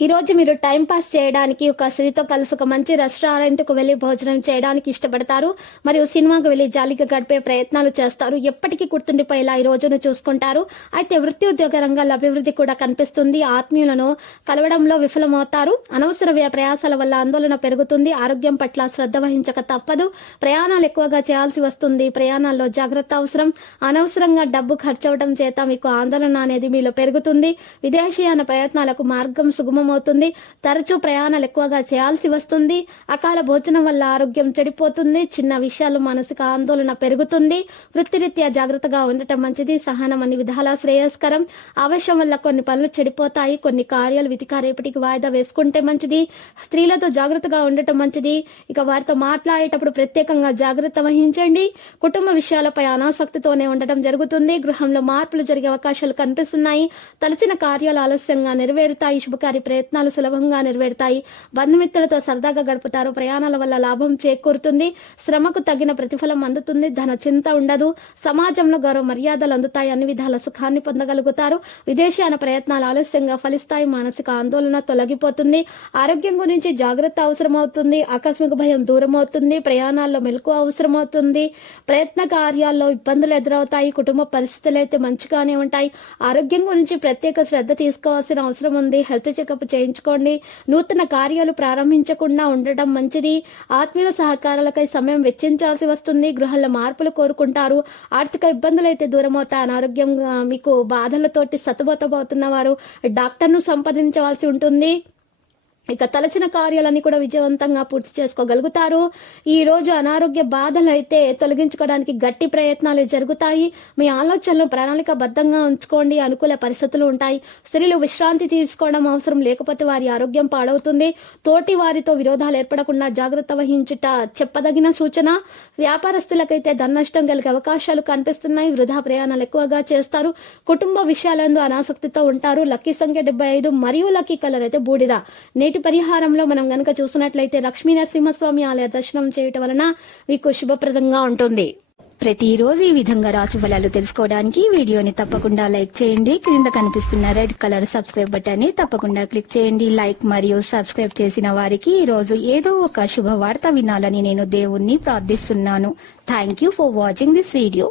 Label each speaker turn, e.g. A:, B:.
A: ఈరోజు మీరు time pass చేయడానికి ఒక స్త్రీతో కలిసి ఒక మంచి రెస్టారెంట్కు వెళ్ళి భోజనం చేయడానికి ఇష్టపడతారు. మరియు సినిమాకు వెళ్ళి జాలిగా గడిపే ప్రయత్నాలు చేస్తారు. ఎప్పటికీ గుర్తుండిపోయేలా ఈ రోజును చూసుకుంటారు. అయితే వృత్తి ఉద్యోగ రంగాల అభివృద్ధి కూడా కనిపిస్తుంది. ఆత్మీయులను కలవడంలో విఫలమవుతారు. అనవసర వ్యయ ప్రయాసాల వల్ల ఆందోళన పెరుగుతుంది. ఆరోగ్యం పట్ల శ్రద్ధ వహించక తప్పదు. ప్రయాణాలు ఎక్కువగా చేయాల్సి వస్తుంది. ప్రయాణాల్లో జాగ్రత్త అవసరం. అనవసరంగా డబ్బు ఖర్చవడం చేత మీకు ఆందోళన అనేది మీలో పెరుగుతుంది. విదేశీయాన ప్రయత్నాలకు మార్గం సుగమం అవుతుంది తరచూ ప్రయాణాలు ఎక్కువగా చేయాల్సి వస్తుంది. అకాల భోజనం వల్ల ఆరోగ్యం చెడిపోతుంది. చిన్న విషయాలు మానసిక ఆందోళన పెరుగుతుంది. వృత్తిరీత్యా జాగ్రత్తగా ఉండటం మంచిది. సహనం అన్ని విధాలా శ్రేయస్కరం. ఆవేశం వల్ల కొన్ని పనులు చెడిపోతాయి. కొన్ని కార్యాలు విధికా రేపటికి వాయిదా వేసుకుంటే మంచిది. స్త్రీలతో జాగ్రత్తగా ఉండటం మంచిది. ఇక వారితో మాట్లాడేటప్పుడు ప్రత్యేకంగా జాగ్రత్త వహించండి. కుటుంబ విషయాలపై అనాసక్తితోనే ఉండటం జరుగుతుంది. గృహంలో మార్పులు జరిగే అవకాశాలు కనిపిస్తున్నాయి. తలచిన కార్యాలు ఆలస్యంగా నెరవేరుతాయి. శుభకార్య ప్రయత్నాలు సులభంగా నెరవేరుతాయి. బంధుమిత్రులతో సరదాగా గడుపుతారు. ప్రయాణాల వల్ల లాభం చేకూరుతుంది. శ్రమకు తగిన ప్రతిఫలం అందుతుంది. ధన చింత ఉండదు. సమాజంలో గౌరవ మర్యాదలు అందుతాయి. అన్ని విధాల సుఖాన్ని పొందగలుగుతారు. విదేశీయాన ప్రయత్నాలు ఆలస్యంగా ఫలిస్తాయి. మానసిక ఆందోళన తొలగిపోతుంది. ఆరోగ్యం గురించి జాగ్రత్త అవసరమవుతుంది. ఆకస్మిక భయం దూరం అవుతుంది ప్రయాణాల్లో మెలకు అవసరమవుతుంది. ప్రయత్న కార్యాల్లో ఇబ్బందులు ఎదురవుతాయి. కుటుంబ పరిస్థితులు అయితే మంచిగానే ఉంటాయి. ఆరోగ్యం గురించి ప్రత్యేక శ్రద్ధ తీసుకోవాల్సిన అవసరం ఉంది. హెల్త్ చెకప్ చేయించుకోండి. నూతన కార్యాలు ప్రారంభించకుండా ఉండటం మంచిది. ఆత్మీయ సహకారాలకై సమయం వెచ్చించాల్సి వస్తుంది. గృహంలో మార్పులు కోరుకుంటారు. ఆర్థిక ఇబ్బందులు అయితే దూరం అనారోగ్యం మీకు బాధలతోటి సతమతమవుతున్న వారు డాక్టర్ను సంప్రదించవలసి ఉంటుంది. ఇక తలచిన కార్యాలన్నీ కూడా విజయవంతంగా పూర్తి చేసుకోగలుగుతారు. ఈ రోజు అనారోగ్య బాధలు అయితే తొలగించుకోవడానికి గట్టి ప్రయత్నాలు జరుగుతాయి. మీ ఆలోచనలు ప్రణాళికబద్ధంగా ఉంచుకోండి. అనుకూల పరిస్థితులు ఉంటాయి. స్త్రీలు విశ్రాంతి తీసుకోవడం అవసరం లేకపోతే వారి ఆరోగ్యం పాడవుతుంది. తోటి వారితో విరోధాలు ఏర్పడకుండా జాగ్రత్త వహించుట చెప్పదగిన సూచన. వ్యాపారస్తులకైతే ధననష్టం కలిగే అవకాశాలు కనిపిస్తున్నాయి. వృధా ప్రయాణాలు ఎక్కువగా చేస్తారు. కుటుంబ విషయాలందు అనాసక్తితో ఉంటారు. లక్కీ సంఖ్య డెబ్బై ఐదు మరియు లక్కీ కలర్ అయితే బూడిద. నేటి పరిహారంలో మనం గనక చూసినట్లయితే లక్ష్మీ నరసింహస్వామి ఆలయ దర్శనం చేయటం వలన మీకు శుభప్రదంగా ఉంటుంది. ప్రతిరోజు ఈ విధంగా రాశి ఫలాలు తెలుసుకోవడానికి వీడియోని తప్పకుండా లైక్ చేయండి. క్రింద కనిపిస్తున్న రెడ్ కలర్ సబ్స్క్రైబ్ బటన్ని తప్పకుండా క్లిక్ చేయండి. లైక్ మరియు సబ్స్క్రైబ్ చేసిన వారికి ఈ రోజు ఏదో ఒక శుభవార్త వినాలని నేను దేవుణ్ణి ప్రార్థిస్తున్నాను. Thank you for watching this video